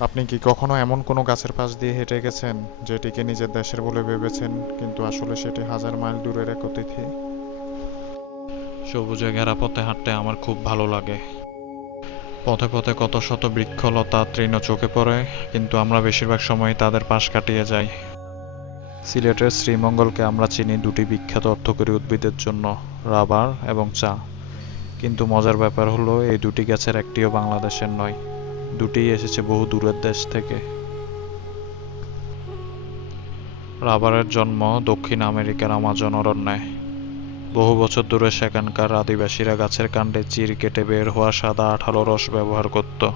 আপনি কি কখনো এমন কোনো গাছের পাশ দিয়ে হেঁটে গেছেন যেটিকে নিজের দেশের বলে ভেবেছেন, কিন্তু আসলে সেটি হাজার মাইল দূরের এক অতিথি? সবুজে ঘেরা পথে হাঁটতে আমার খুব ভালো লাগে। পথে পথে কত শত বৃক্ষলতা তৃণ চোখে পড়ে, কিন্তু আমরা বেশিরভাগ সময় তাদের পাশ কাটিয়ে যাই। সিলেটের শ্রীমঙ্গলকে আমরা চিনি দুটি বিখ্যাত অর্থকরী উদ্ভিদের জন্য, রাবার এবং চা। কিন্তু মজার ব্যাপার হলো এই দুটি গাছের একটিও বাংলাদেশের নয়, দুটিই এসেছে বহু দূরের দেশ থেকে। রাবারের জন্ম দক্ষিণ আমেরিকার আমাজন অরণ্যে। বহু বছর ধরে সেখানকার আদিবাসীরা গাছের কাণ্ডে চির কেটে বের হওয়া সাদা আঠালো রস ব্যবহার করত।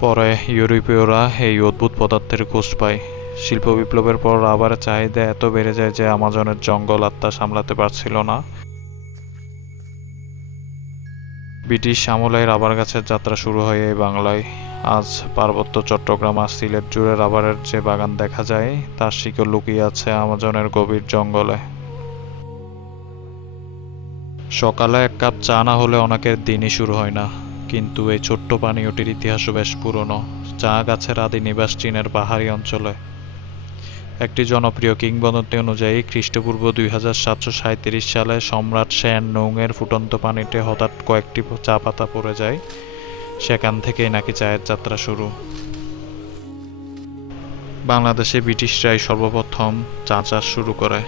পরে ইউরোপীয়রা এই অদ্ভুত পদার্থের খোঁজ পায়। শিল্প বিপ্লবের পর রাবারের চাহিদা এত বেড়ে যায় যে আমাজনের জঙ্গল আর তা সামলাতে পারছিল না। ব্রিটিশ আমলে রাবার গাছের যাত্রা শুরু হয় এই বাংলায়। আজ পার্বত্য চট্টগ্রাম আর সিলেট জুড়ে রাবারের যে বাগান দেখা যায়, তার শিকড় লুকিয়ে আছে আমাজনের গভীর জঙ্গলে। সকালে এক কাপ চা না হলে অনেকের দিনই শুরু হয় না। কিন্তু এই ছোট্ট পানীয়টির ইতিহাসও বেশ পুরনো। চা গাছের আদি নিবাস চীনের পাহাড়ি অঞ্চলে। একটি জনপ্রিয় কিংবদন্তি অনুযায়ী খ্রিস্টপূর্ব 2737 সালে সম্রাট শেন নং-এর ফুটন্ত পানিতে হঠাৎ কয়েকটি চা পাতা পড়ে যায়। সেখান থেকেই নাকি চায়ের যাত্রা শুরু। বাংলাদেশে ব্রিটিশরাই সর্বপ্রথম চা চাষ শুরু করে।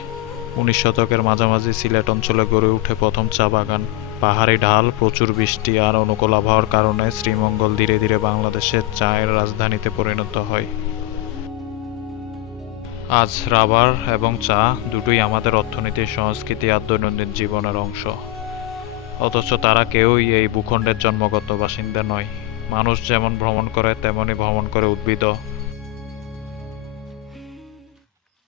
19 শতকের মাঝামাঝি সিলেট অঞ্চলে গড়ে ওঠে প্রথম চা বাগান। পাহাড়ি ঢাল, প্রচুর বৃষ্টি আর অনুকূল আবহাওয়ার কারণে শ্রীমঙ্গল ধীরে ধীরে বাংলাদেশের চায়ের রাজধানীতে পরিণত হয়। আজ রাবার এবং চা দুটোই আমাদের অর্থনীতি, সংস্কৃতি আর দৈনন্দিন জীবনের অংশ। অথচ তারা কেউই এই ভূখণ্ডের জন্মগত বাসিন্দা নয়। মানুষ যেমন ভ্রমণ করে তেমনি ভ্রমণ করে উদ্ভিদও।